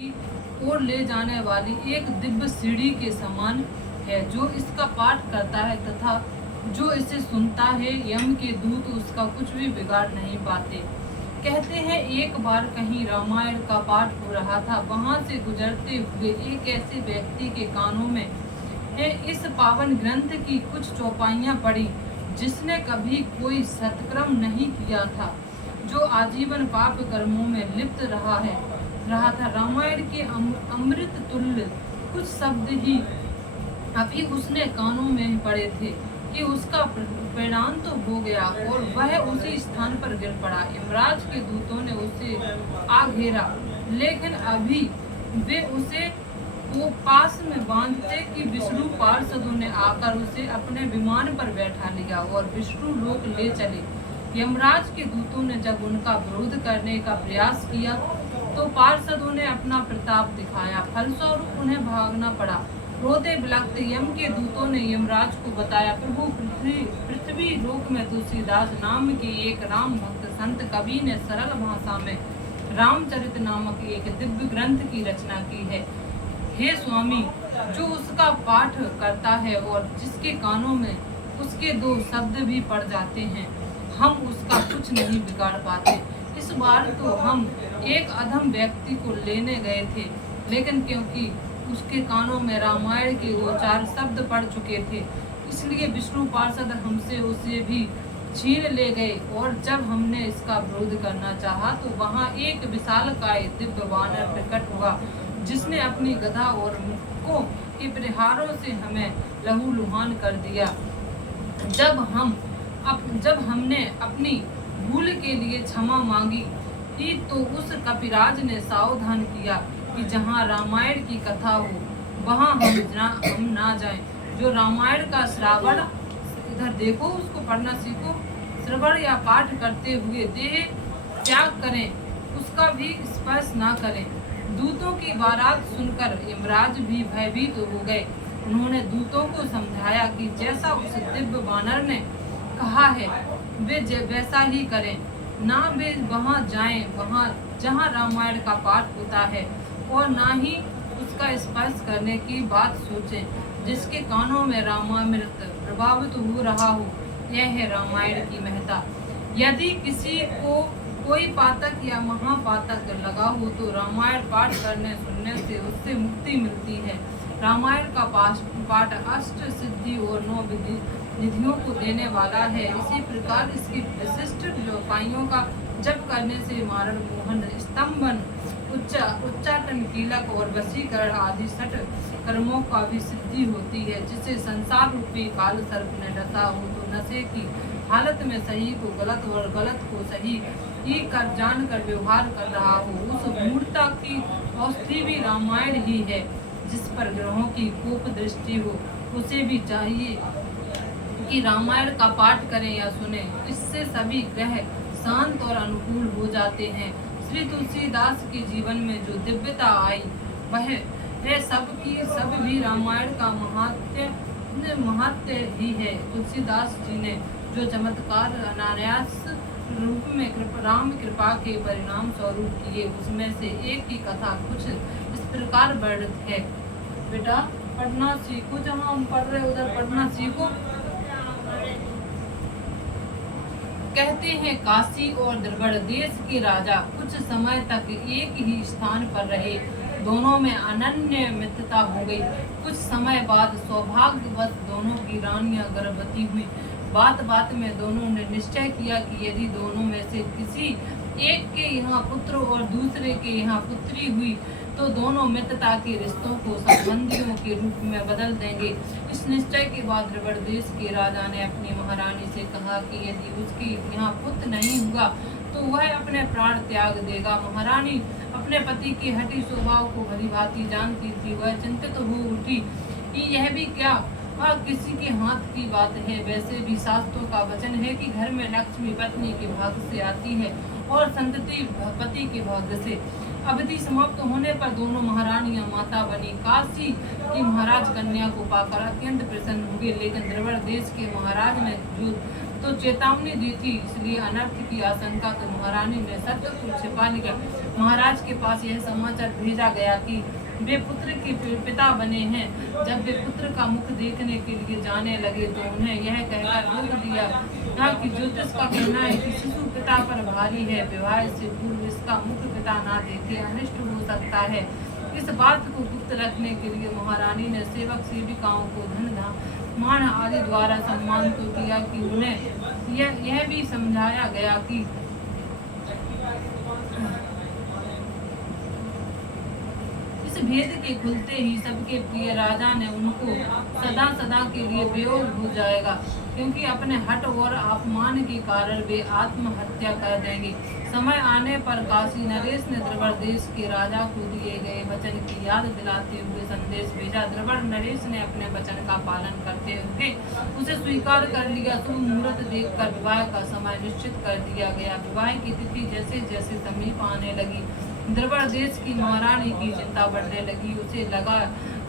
ओर ले जाने वाली एक दिव्य सीढ़ी के समान है। जो इसका पाठ करता है तथा जो इसे सुनता है, यम के दूत उसका कुछ भी बिगाड़ नहीं पाते। कहते हैं एक बार कहीं रामायण का पाठ हो रहा था। वहां से गुजरते हुए एक ऐसे व्यक्ति के कानों में इस पावन ग्रंथ की कुछ चौपाइयां पड़ी, जिसने कभी कोई सत्कर्म नहीं किया था, जो आजीवन पाप कर्मों में लिप्त रहा था। रामायण के अमृत तुल्य कुछ शब्द ही अभी उसने कानों में पड़े थे कि उसका परिणाम तो हो गया और वह उसी स्थान पर गिर पड़ा। यमराज के दूतों ने उसे आ घेरा, लेकिन अभी वे उसे वो पास में बांधते कि विष्णु पार्षदों ने आकर उसे अपने विमान पर बैठा लिया और विष्णु लोक ले चले। यमराज के दूतों ने जब उनका विरोध करने का प्रयास किया तो पार्षदों ने अपना प्रताप दिखाया। फलस्वरूप उन्हें भागना पड़ा। रोते बिलखते यम के दूतों ने यमराज को बताया, प्रभु, पृथ्वी लोक में तुलसीदास नाम के एक राम भक्त संत कवि ने सरल भाषा में रामचरित नामक एक दिव्य ग्रंथ की रचना की है। हे स्वामी, जो उसका पाठ करता है और जिसके कानों में उसके दो शब्द भी पड़ जाते हैं, हम उसका कुछ नहीं बिगाड़ पाते। इस बार तो हम एक अधम व्यक्ति को लेने गए थे, लेकिन क्योंकि उसके कानों में रामायण के 2-4 शब्द पड़ चुके थे, इसलिए विष्णु पार्षद हमसे उसे भी छीन ले गए। और जब हमने इसका विरोध करना चाहा तो वहाँ एक विशालकाय दिव्य वानर प्रकट हुआ, जिसने अपनी गदा और मुक्कों के प्रहारों से हमें लहूलुहान कर दिया। जब हमने अपनी भूल के लिए क्षमा मांगी तो उस कपिराज ने सावधान किया कि जहाँ रामायण की कथा हो वहाँ हम ना जाएं। जो रामायण का श्रावण, इधर देखो, उसको पढ़ना सीखो, श्रवण या पाठ करते हुए देह त्याग करें, उसका भी स्पर्श ना करें। दूतों की बारात सुनकर यमराज भी भयभीत हो गए। उन्होंने दूतों को समझाया कि जैसा उस दिव्य वानर ने कहा है वे वैसा ही करें, ना वे वहाँ जाएं वहाँ जहाँ रामायण का पाठ होता है, और ना ही उसका स्पर्श करने की बात सोचें। जिसके कानों में रामामृत प्रभावित हो रहा हो, यह है रामायण की महत्ता। यदि किसी को कोई पातक या महापातक लगा हो तो रामायण पाठ करने सुनने से उससे मुक्ति मिलती है। रामायण का पाठ अष्ट सिद्धि और 9 निधियों को देने वाला है। इसी प्रकार इसकी विशिष्ट चौपाइयों का जप करने से मारण, मोहन, स्तंभन, उच्चाटन, कीलक और वशीकरण आदि 6 कर्मों का भी सिद्धि होती है। जिसे संसार रूपी काल सर्प ने डसा हो तो नशे की हालत में सही को गलत और गलत को सही ही कर जानकर व्यवहार कर रहा हो, उस मूर्खता की औषधि भी रामायण ही है। जिस पर ग्रहों की कोप दृष्टि हो, उसे भी चाहिए कि रामायण का पाठ करें या सुने। इससे सभी ग्रह शांत और अनुकूल हो जाते हैं। श्री तुलसीदास के जीवन में जो दिव्यता आई वह सब भी रामायण का महात्म्य ही है। तुलसीदास जी ने जो चमत्कार अनायास रूप में राम कृपा के परिणाम स्वरूप किए, उसमें से एक की कथा कुछ इस प्रकार वर्णित है। बेटा, पढ़ना सीखो, जहाँ हम पढ़ रहे उधर पढ़ना सीखो। कहते हैं काशी और द्रविड़ देश के राजा कुछ समय तक एक ही स्थान पर रहे। दोनों में अनन्य मित्रता हो गई। कुछ समय बाद सौभाग्यवश दोनों की रानियां गर्भवती हुई। बात बात में दोनों ने निश्चय किया कि यदि दोनों में से किसी एक के यहाँ पुत्र और दूसरे के यहाँ पुत्री हुई तो दोनों मित्रता के रिश्तों को संबंधियों के रूप में बदल देंगे। इस निश्चय के बाद द्रविड़ देश के राजा ने अपनी महारानी से कहा कि यदि उसके यहाँ पुत्र नहीं हुआ तो वह अपने प्राण त्याग देगा। महारानी अपने पति के हठी स्वभाव को भली भांति जानती थी। वह चिंतित हो उठी कि यह भी क्या किसी के हाथ की बात है। वैसे भी शास्त्रों का वचन है कि घर में लक्ष्मी पत्नी के भाग्य से आती है और संतति पति के भाग्य से। अवधि समाप्त होने पर दोनों महारानियां माता बनी। काशी की महाराज कन्या को पाकर अत्यंत प्रसन्न हुए, लेकिन द्रविड़ देश के महाराज ने जो तो चेतावनी दी थी, इसलिए अनर्थ की आशंका तो महारानी ने सत्य को छिपा लिया। महाराज के पास यह समाचार भेजा गया कि वे पुत्र के पिता बने हैं। जब वे पुत्र का मुख देखने के लिए जाने लगे तो उन्हें यह कहकर रोक दिया कि ज्योतिष का कहना है कि शिशु पिता पर भारी है, विवाह से पूर्व इसका मुख पिता ना देखे अनिष्ट हो सकता है। इस बात को गुप्त रखने के लिए महारानी ने सेवक सेविकाओं को धन मान आदि द्वारा सम्मान तो किया कि उन्हें यह भी समझाया गया कि इस भेद के खुलते ही सबके प्रिय राजा ने उनको सदा सदा के लिए वियोग हो जाएगा, क्योंकि अपने हट और अपमान के कारण वे आत्महत्या कर देंगे। समय आने पर काशी नरेश ने द्रविड़ देश के राजा को दिए गए वचन की याद दिलाते हुए संदेश भेजा। द्रविड़ नरेश ने अपने वचन का पालन करते हुए उसे स्वीकार कर लिया। शुभ मुहूर्त देखकर विवाह का समय निश्चित कर दिया गया। विवाह की तिथि जैसे जैसे समीप आने लगी, द्रविड़ देश की महारानी की चिंता बढ़ने लगी। उसे लगा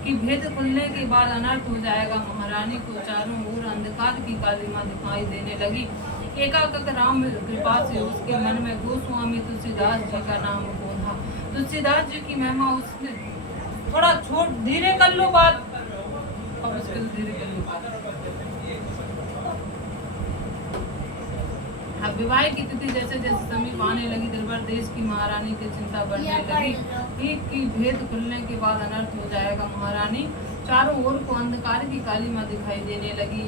कि भेद खुलने के बाद अनर्थ हो जाएगा। महारानी को चारों ओर अंधकार की कालिमा दिखाई देने लगी। एकाएक राम कृपा से उसके मन में गोस्वामी तुलसीदास जी का नाम बोधा। तुलसीदास जी की महिमा उसने थोड़ा धीरे कर लो बात, अब उसके धीरे कर लो बात। अब विवाह की तिथि जैसे जैसे समीप आने लगी, द्रविड़ देश की महारानी की चिंता बढ़ने लगी कि भेद खुलने के बाद अनर्थ हो जाएगा। महारानी चारों ओर को अंधकार की कालिमा दिखाई देने लगी।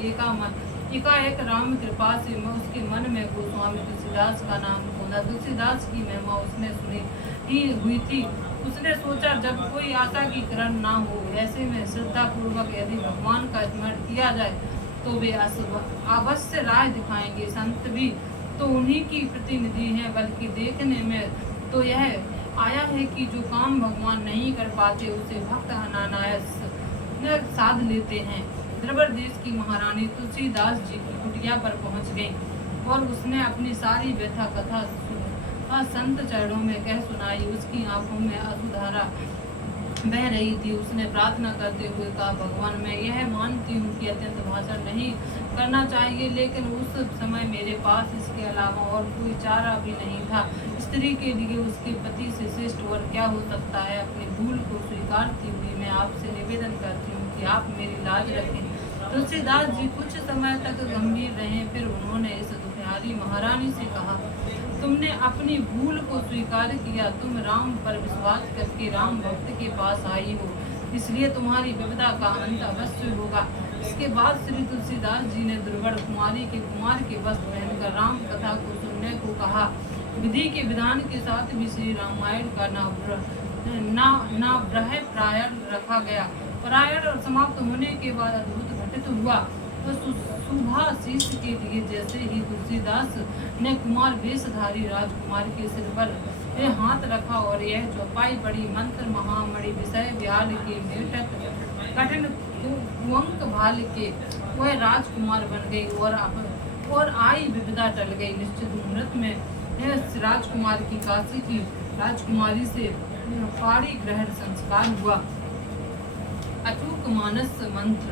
एकाएक राम कृपा से उसके मन में गोस्वामी तुलसीदास का नाम खोला। तुलसीदास की महिमा उसने सुनी ही हुई थी। उसने सोचा जब कोई आशा की किरण ना हो, ऐसे में श्रद्धा पूर्वक यदि भगवान का स्मरण किया जाए तो वे अवश्य राह दिखाएंगे। संत भी तो उन्हीं की प्रतिनिधि है, बल्कि देखने में तो यह आया है कि जो काम भगवान नहीं कर पाते उसे भक्त अनायास साध लेते हैं। द्रविड़ देश की महारानी तुलसीदास जी की कुटिया पर पहुंच गई और उसने अपनी सारी व्यथा कथा संत चरणों में कह सुनाई। उसकी आंखों में अश्रुधारा बह रही थी। उसने प्रार्थना करते हुए कहा, भगवान मैं यह मानती हूँ कि अत्यंत भाषण नहीं करना चाहिए, लेकिन उस समय मेरे पास इसके अलावा और कोई चारा भी नहीं था। स्त्री के लिए उसके पति से श्रेष्ठ और क्या हो सकता है। अपनी भूल को स्वीकारती हुई मैं आपसे निवेदन करती हूँ कि आप मेरी लाज रखें। तुलसीदास जी कुछ समय तक गंभीर रहे, फिर उन्होंने इस दुखियारी महारानी से कहा, तुमने अपनी भूल को स्वीकार किया। तुम राम पर विश्वास करके राम भक्त के पास आई हो, इसलिए तुम्हारी विपदा का अंत अवश्य होगा। इसके बाद श्री तुलसीदास जी ने द्रविड़ कुमारी के कुमार के वस्त्र पहनकर राम कथा को सुनने को कहा। विधि के विधान के साथ भी श्री रामायण का नवग्रह प्रायण रखा गया। प्रायण समाप्त होने के बाद अद्भुत घटित हुआ। तो सुभाषीष के लिए जैसे ही तुलसीदास ने कुमार वेशधारी राजकुमार के सिर पर हाथ रखा और यह चौपाई पड़ी, मंत्र महामणि विषय व्याल के मेटक कठिन कुंक भाल के वह राजकुमार बन गई और आई विपदा टल गई। निश्चित मुहूर्त में राजकुमार की काशी की राजकुमारी से फाड़ी ग्रहण संस्कार हुआ। अचूक मानस मंत्र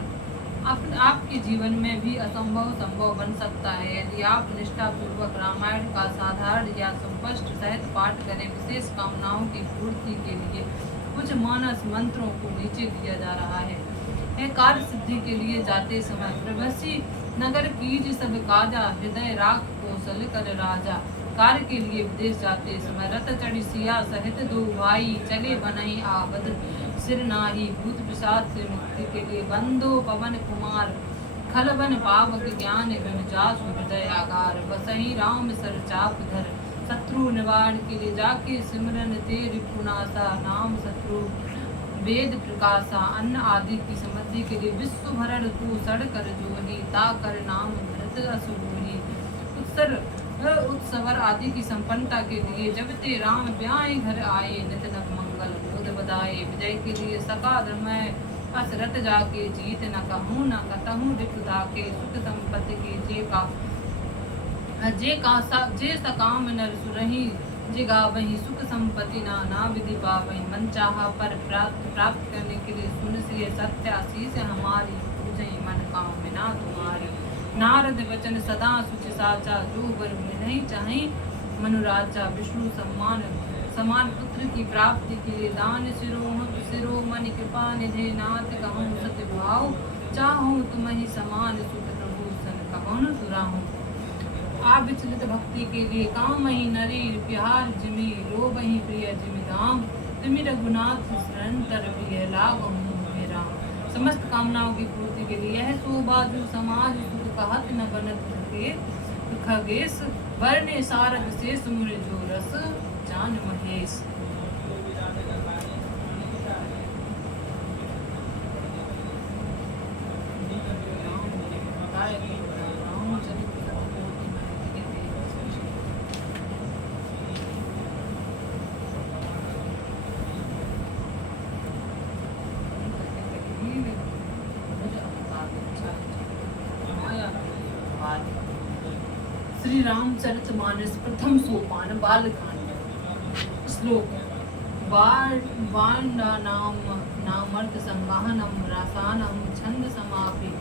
आपके जीवन में भी असंभव संभव बन सकता है यदि आप निष्ठापूर्वक रामायण का साधारण या स्पष्ट सहित पाठ करें। विशेष कामनाओं की पूर्ति के लिए कुछ मानस मंत्रों को नीचे दिया जा रहा है। कार्य सिद्धि के लिए जाते समय प्रभसी नगर कीज सब काजा, हृदय राख कौशल कर राजा। कार्य के लिए विदेश जाते समय रथ चढ़ी सिया सहित दो भाई, चले बनई आबद सिर नाही। भूत पिशाच से मुक्ति के लिए बंदो पवन कुमार, खलबन पावक ज्ञान गुण जासु हृदय आगार। बसही राम सर चाप धर, शत्रु निवारण के लिए जाके सिमरन तेरी पुनासा। नाम शत्रु वेद प्रकाशा, अन्न आदि की समृद्धि के लिए विश्व भरण को सड़ कर जोही। ता कर नाम भरत असुरोही। उत्सवर आदि की संपन्नता के लिए जब ते राम ब्याह घर आए। नित नव मंगल बोध बधाए, विजय के लिए सका धर्मय असरत जाके। जीत न कहूँ न कतहूँ रिपुदा के, सुख संपत्ति के जे सकाम नर सुरही जिगा वही सुख संपत्ति नाना विधि पावही मन चाहा पर प्राप्त करने के लिए सुन से सत्य आशीष हमारी पूजई मन कामना तुम्हारी नारद वचन सदा सुच साचा जो वर नहीं चाहे मनुराजा विष्णु सम्मान समान पुत्र की प्राप्ति के लिए दान शिरोमणि कृपा निधि नाथ कहूँ सत्य भाव चाहूँ तुम ही समान सुख प्रभु सन कौन दुराहूँ आप विचलित भक्ति के लिए काम ही नरी प्यार जिमी लोभ ही प्रिय जिमी दाम तिमि रघुनाथ निरंतर प्रिय लाभ मेरा समस्त कामनाओं की पूर्ति के लिए यह सुबाजु समाज सुख कहत न बनत के खगेश वर्ण सारद शेष मुनि जो रस जान महेश। श्री रामचरितमानस प्रथम सोपान बालकांड श्लोक वाण्डानाम नामर्थ संगाहनम रसानम छंद समापि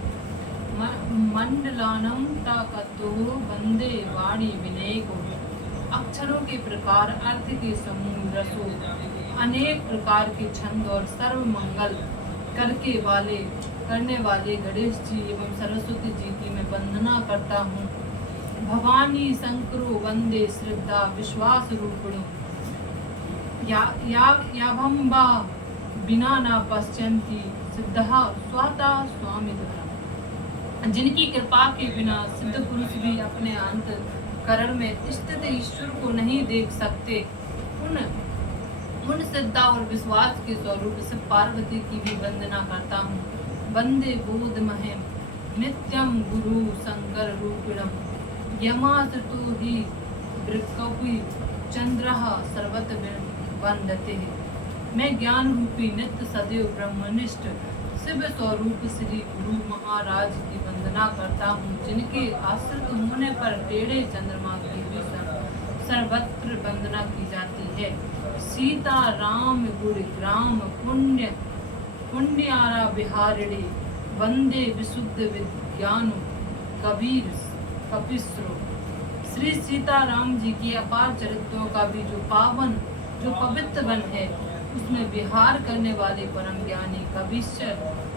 मंडलानम ताकतो वंदे वाणी विनय को अक्षरों के प्रकार अर्थ के समूह रसों अनेक प्रकार के छंद और सर्व मंगल करने वाले गणेश जी एवं सरस्वती जी की मैं वंदना करता हूँ। भवानी शंकरो वंदे श्रद्धा विश्वास रूपिणी याभंबा बिना न पश्यन्ति सिद्धा स्वाता स्वामी जिनकी कृपा के बिना सिद्ध पुरुष भी अपने अंत करण में स्थित ईश्वर को नहीं देख सकते उन श्रद्धा और विश्वास के स्वरूप से पार्वती की भी वंदना करता हूँ। वंदे बोध महेम नित्यम गुरु शंकर रूपिणम यमातु ही वृकपि चंद्रः सर्वत वंदते। मैं ज्ञान रूपी नित्य सदैव ब्रह्मनिष्ठ शिव स्वरूप श्री गुरु महाराज की वंदना करता हूँ जिनके आश्रित होने पर टेढ़े चंद्रमा की भी सर्वत्र वंदना की जाती है। सीता राम गुरु ग्राम पुण्यारा बिहारिणी वंदे विशुद्ध विज्ञान कबीर कपिस्रो। श्री सीता राम जी की अपार चरित्रों का भी जो पवित्र वन है उसमें विहार करने वाले परम ज्ञानी कबीश्वर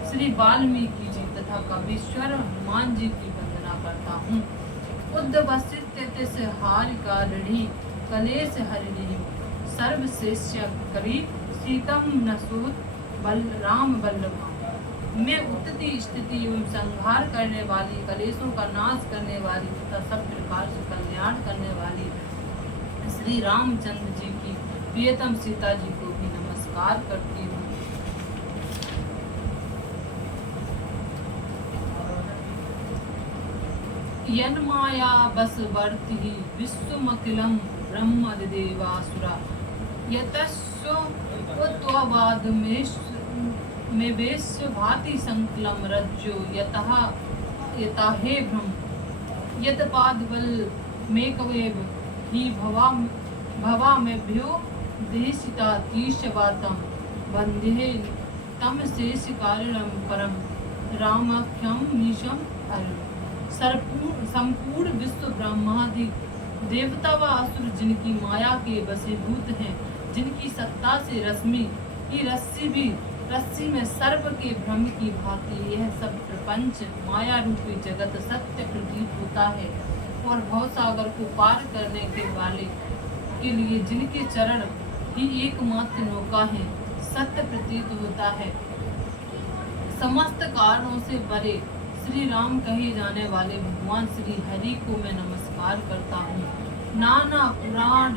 श्री वाल्मीकि जी तथा कबीश्वर हनुमान जी की वंदना करता हूँ। उद्धवसित हारिकारिणी कलेश हरिणी सर्वश्रेष्ठ करी सीतम नसूत राम बल्लभा। मैं उत्पत्ति स्थिति एवं संहार करने वाली कलेशों का नाश करने वाली तथा सब प्रकार से कल्याण करने वाली श्री रामचंद्र जी की प्रियतम सीता जी को भी नमस्कार करती हूँ। यन्माया बस वर्ति विश्वमखिलम ब्रह्म देवासुरा यतस्वाद में वेश्य भाति संकलम रज्जो यता हे ब्रह्म यत पादबल में कवेब ही भवा में भ्यो देशिता तीशवातम वंदे तम शेष कारणम परम रामाख्यम नीशम अरुण। संपूर्ण विश्व ब्रह्मादि देवता व असुर जिनकी माया के वशीभूत हैं जिनकी सत्ता से रस्सी में सर्प के भ्रम की भांति यह सब प्रपंच माया रूपी जगत सत्य प्रतीत होता है और भवसागर को पार करने के लिए जिनके चरण ही एकमात्र नौका है सत्य प्रतीत होता है। समस्त कारणों से बड़े श्री राम कहे जाने वाले भगवान श्री हरि को मैं नमस्कार करता हूँ। नाना पुराण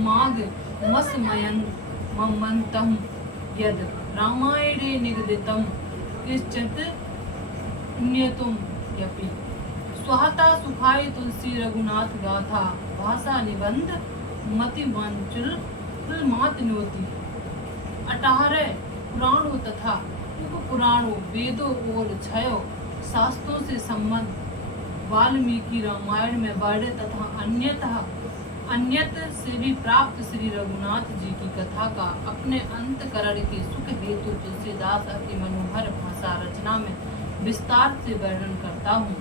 माग मसमयं ममंतम यद रामायणे निगदितम किंचित नियतुम यपि स्वाहता सुखाय तुलसी रघुनाथ गाथा भाषा निबंध मति मंचुल मात नोति। 18 पुराणों तथा उप पुराणों वेदों और 6 शास्त्रों से संबंध वाल्मीकि रामायण में बड़े तथा अन्यतः अन्यत श्री प्राप्त श्री रघुनाथ जी की कथा का अपने अंतकरण के सुख हेतु तुलसीदास अति मनोहर भाषा रचना में विस्तार से वर्णन करता हूँ।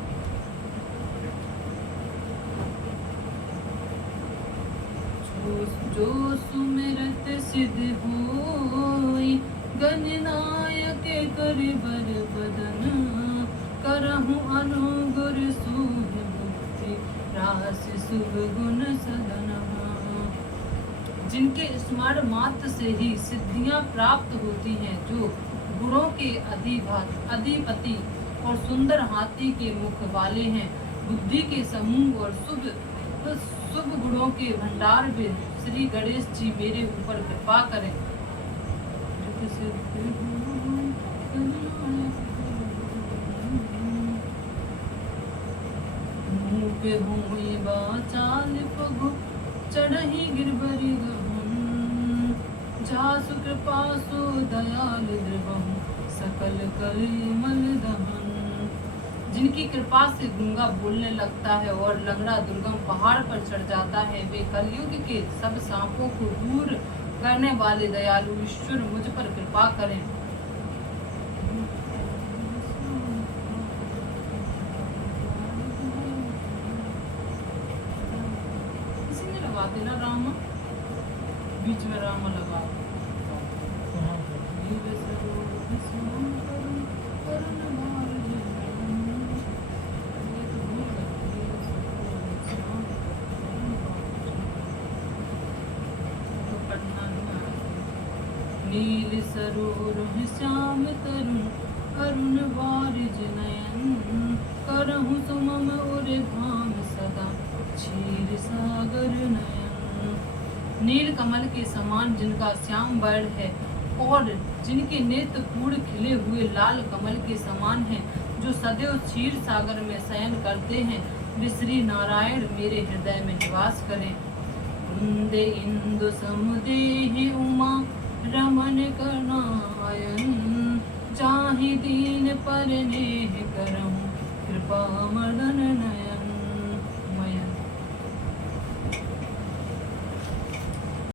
जो सुमिरत सिद्ध होई गणनायक करिबर बदन करहु अनुगुर सूहि मुक्ति राशि शुभ गुण सदन। जिनके स्मरण मात्र से ही सिद्धियां प्राप्त होती हैं, जो गुणों के अधिपति और सुंदर हाथी के मुख वाले हैं, बुद्धि के समूह और शुभ गुणों के भंडार में श्री गणेश जी मेरे ऊपर कृपा करें। चढ़ही गिरबरी गहुन जासु कृपा सो दयाल द्रवहु सकल कलिमल दहन। जिनकी कृपा से गूंगा बोलने लगता है और लंगड़ा दुर्गम पहाड़ पर चढ़ जाता है, वे कलयुग के सब सांपों को दूर करने वाले दयालु ईश्वर मुझ पर कृपा करें। इसी में लगा देना राम, बीच में राम लगा। नील सरोवर श्याम तरुण अरुण बारिज नयन करहु सुमम उरे धाम सदा क्षीर सागर नयन। नील कमल के समान जिनका श्याम वर्ण है और जिनके नेत्र पूर्ण खिले हुए लाल कमल के समान हैं, जो सदैव क्षीर सागर में शयन करते हैं, वे श्री नारायण मेरे हृदय में निवास करें। इंदे इंदु समुदेहि उमा रमन करनायन जाहि दीन पर नेह करहु कृपा